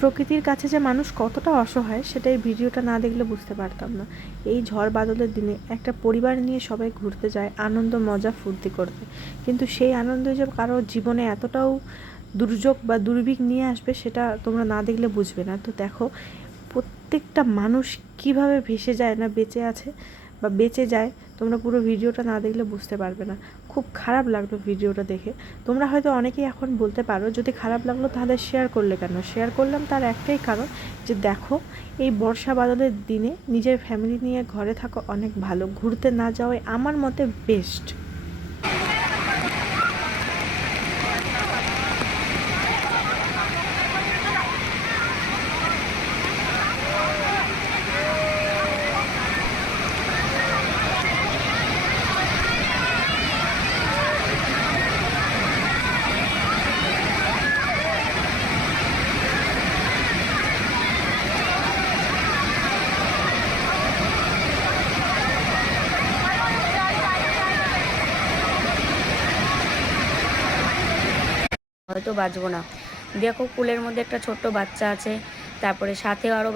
প্রকৃতির কাছে যে মানুষ কতটা অসহায় সেটা এই ভিডিওটা না দেখলে বুঝতে পারতাম না। এই ঝড় বাদলের দিনে একটা পরিবার নিয়ে সবাই ঘুরতে যায় আনন্দ মজা ফুর্তি করতে, কিন্তু সেই আনন্দ যে কারো জীবনে এতটাও দুর্যোগ বা দুর্ভিক্ষ নিয়ে আসবে সেটা তোমরা না দেখলে বুঝবে না। তো দেখো প্রত্যেকটা মানুষ কিভাবে ভেসে যায় না বেঁচে আছে বা বেঁচে যায়, তোমরা পুরো ভিডিওটা না দেখলে বুঝতে পারবে না। খুব খারাপ লাগলো ভিডিওটা দেখে। তোমরা হয়তো অনেকেই এখন বলতে পারো যদি খারাপ লাগলো তাহলে শেয়ার করলে কেন? শেয়ার করলাম তার একটাই কারণ যে দেখো এই বর্ষা বাদলের দিনে নিজের ফ্যামিলি নিয়ে ঘরে থাকা অনেক ভালো, ঘুরতে না যাওয়াই আমার মতে বেস্ট। হয়তো বাঁচবো না। দেখো কুলের মধ্যে একটা ছোট্ট বাচ্চা আছে, তারপরে সাথে আরো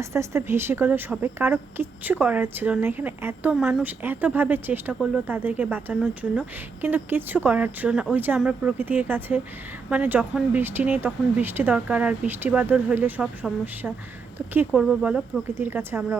আস্তে আস্তে ভেসে গেল সবে, কারো কিচ্ছু করার ছিল না। এখানে এত মানুষ এতভাবে চেষ্টা করলো তাদেরকে বাঁচানোর জন্য, কিন্তু কিচ্ছু করার ছিল না। ওই যে আমরা প্রকৃতির কাছে মানে যখন বৃষ্টি নেই তখন বৃষ্টি দরকার, আর বৃষ্টি বাদল হইলে সব সমস্যা। তো কী করব বলো, প্রকৃতির কাছে আমরা